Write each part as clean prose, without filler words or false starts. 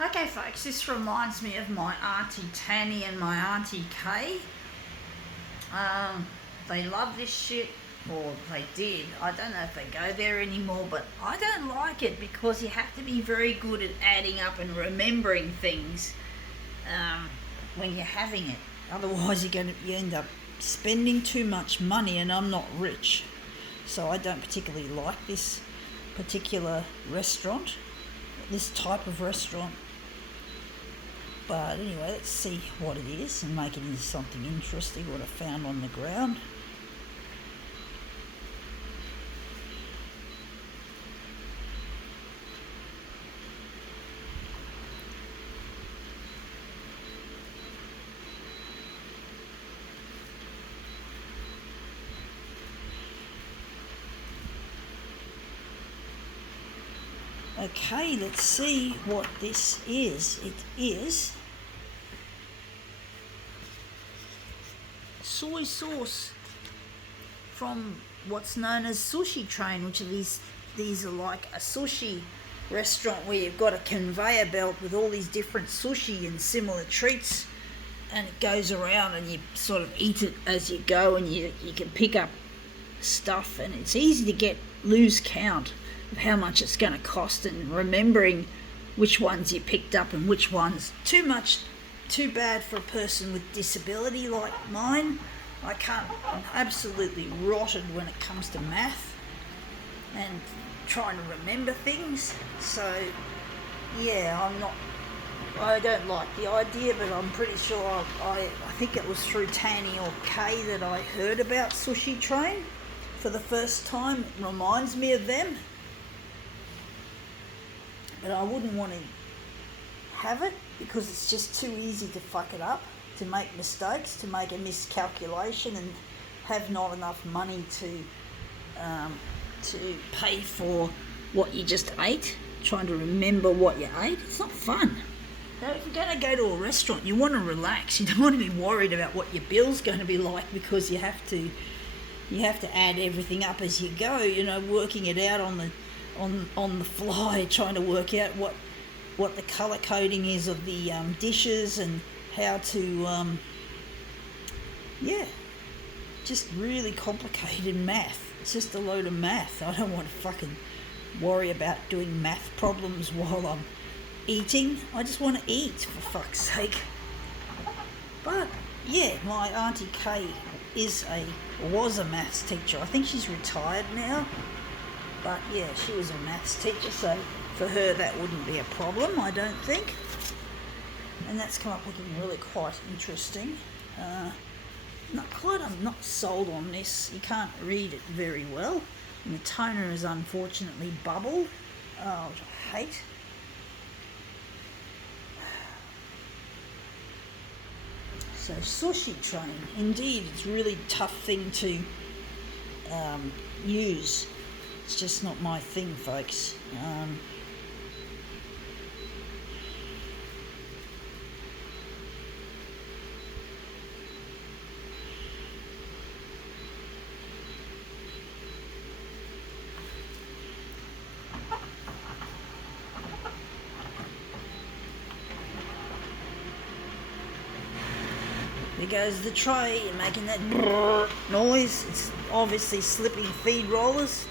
Okay, folks, this reminds me of my Auntie Tanny and my Auntie Kay. They love this shit, or they did. I don't know if they go there anymore, but I don't like it because you have to be very good at adding up and remembering things when you're having it. Otherwise, you end up spending too much money, and I'm not rich, so I don't particularly like this particular restaurant, this type of restaurant. But anyway, let's see what it is and make it into something interesting, what I found on the ground. Okay, let's see what this is. It is soy sauce from what's known as Sushi Train, which are these are like a sushi restaurant where you've got a conveyor belt with all these different sushi and similar treats, and it goes around and you sort of eat it as you go, and you can pick up stuff, and it's easy to lose count of how much it's going to cost, and remembering which ones you picked up and which ones. Too bad for a person with disability like mine. I'm absolutely rotted when it comes to math and trying to remember things. So yeah, I don't like the idea, but I'm pretty sure I think it was through Tanny or Kay that I heard about Sushi Train for the first time. It reminds me of them, but I wouldn't want to have it because it's just too easy to fuck it up, to make mistakes, to make a miscalculation and have not enough money to pay for what you just ate, trying to remember what you ate. It's not fun. Now, if you're going to go to a restaurant, you want to relax. You don't want to be worried about what your bill's going to be like, because you have to add everything up as you go, working it out on the fly, trying to work out what the colour coding is of the dishes and how to, just really complicated math. It's just a load of math. I don't want to fucking worry about doing math problems while I'm eating. I just want to eat, for fuck's sake. But yeah, my Auntie Kay was a maths teacher. I think she's retired now. But yeah, she was a maths teacher, so for her that wouldn't be a problem, I don't think. And that's come up looking really quite interesting. I'm not sold on this. You can't read it very well. And the toner is unfortunately bubbled, which I hate. So Sushi Train, indeed, it's a really tough thing to use. It's just not my thing, folks. There goes the tray, making that noise. It's obviously slipping feed rollers.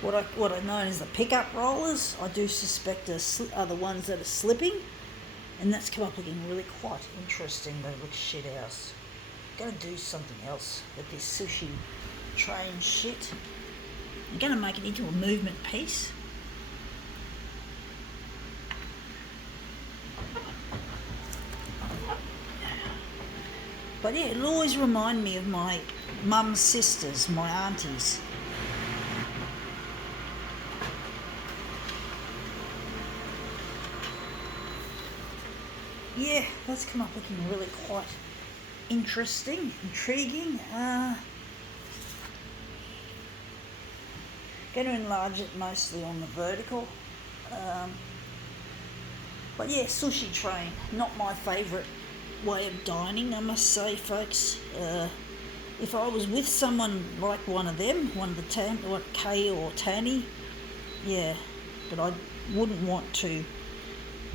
What I know as the pickup rollers, I do suspect are the ones that are slipping, and that's come up looking really quite interesting, but it looks shit house. Gotta do something else with this Sushi Train shit. I'm gonna make it into a movement piece. But yeah, it'll always remind me of my mum's sisters, my aunties. Yeah, that's come up looking really quite interesting, intriguing. Going to enlarge it mostly on the vertical. But yeah, Sushi Train, not my favourite way of dining, I must say, folks. If I was with someone like one of them, one of the Kay or Tanny, yeah, but I wouldn't want to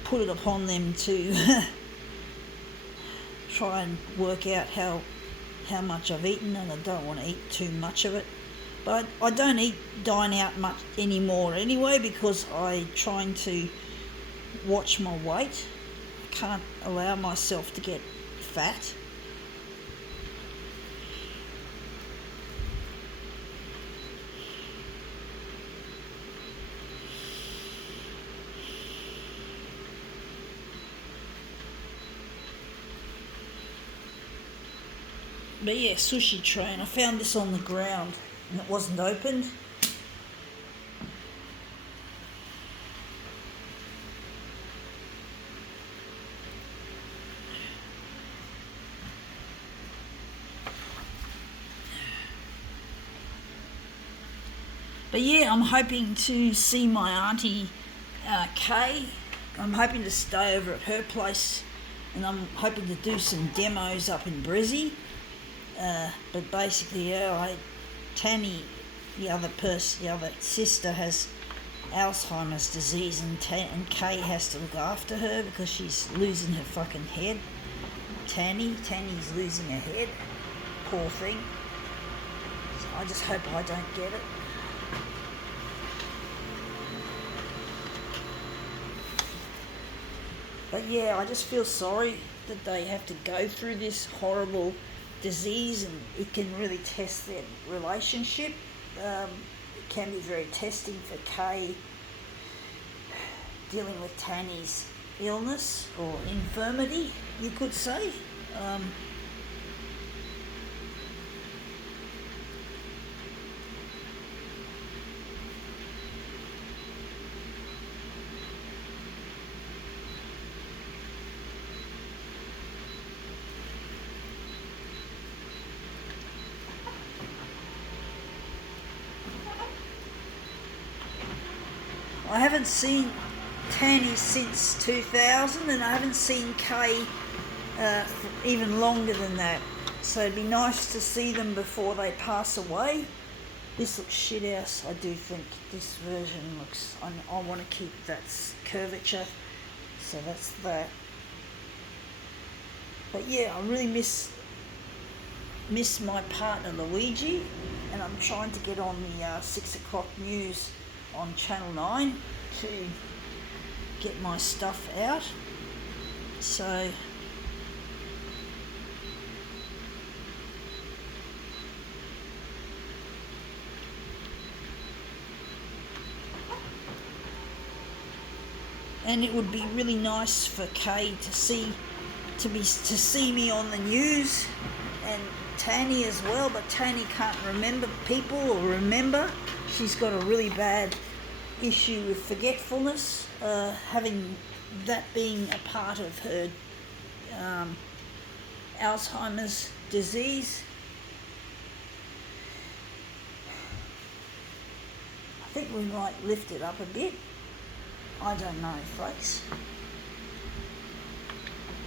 put it upon them to try and work out how much I've eaten, and I don't want to eat too much of it. But I don't dine out much anymore anyway, because I'm trying to watch my weight. I can't allow myself to get fat. But yeah, sushi tray, and I found this on the ground and it wasn't opened. But yeah, I'm hoping to see my auntie Kay. I'm hoping to stay over at her place, and I'm hoping to do some demos up in Brizzy. But basically, Tanny, the other sister, has Alzheimer's disease, and Kay has to look after her because she's losing her fucking head. Tanny's losing her head. Poor thing. So I just hope I don't get it. But yeah, I just feel sorry that they have to go through this horrible disease, and it can really test their relationship. It can be very testing for Kay dealing with Tanny's illness or infirmity, you could say. I haven't seen Tanny since 2000, and I haven't seen Kay for even longer than that. So it'd be nice to see them before they pass away. This looks shit house. I do think this version looks... I want to keep that curvature. So that's that. But yeah, I really miss my partner Luigi, and I'm trying to get on the 6 o'clock news on Channel 9 to get my stuff out. So and it would be really nice for Kay to see me on the news, and Tanny as well, but Tanny can't remember people or remember. She's got a really bad issue with forgetfulness, having that being a part of her Alzheimer's disease. I think we might lift it up a bit. I don't know, folks.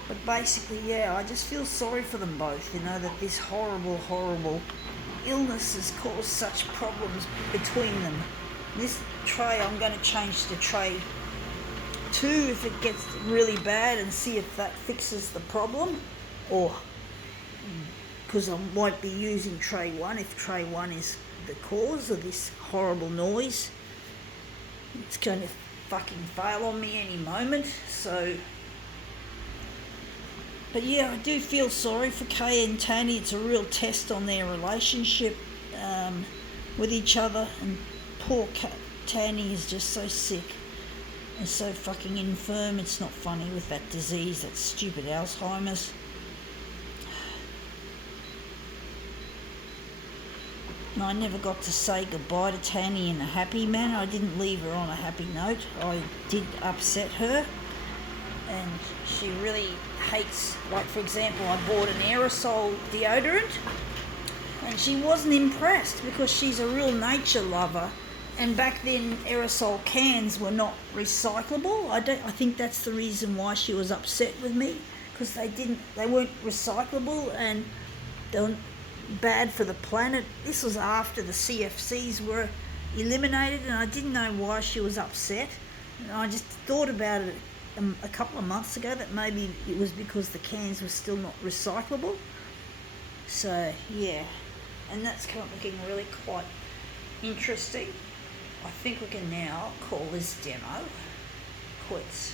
But basically, yeah, I just feel sorry for them both, that this horrible, horrible illness has caused such problems between them. This tray, I'm going to change to tray 2 if it gets really bad, and see if that fixes the problem, or because I won't be using tray 1 if tray 1 is the cause of this horrible noise. It's going to fucking fail on me any moment. So, but yeah, I do feel sorry for Kay and Tanny. It's a real test on their relationship with each other, and poor Tanny is just so sick and so fucking infirm. It's not funny with that disease, that stupid Alzheimer's. And I never got to say goodbye to Tanny in a happy manner. I didn't leave her on a happy note. I did upset her, and she really hates, like for example, I bought an aerosol deodorant, and she wasn't impressed because she's a real nature lover, and back then aerosol cans were not recyclable. I think that's the reason why she was upset with me, because they weren't recyclable, and they were bad for the planet. This was after the CFCs were eliminated, and I didn't know why she was upset. And I just thought about it a couple of months ago that maybe it was because the cans were still not recyclable. So yeah, and that's kind of looking really quite interesting. I think we can now call this demo quits.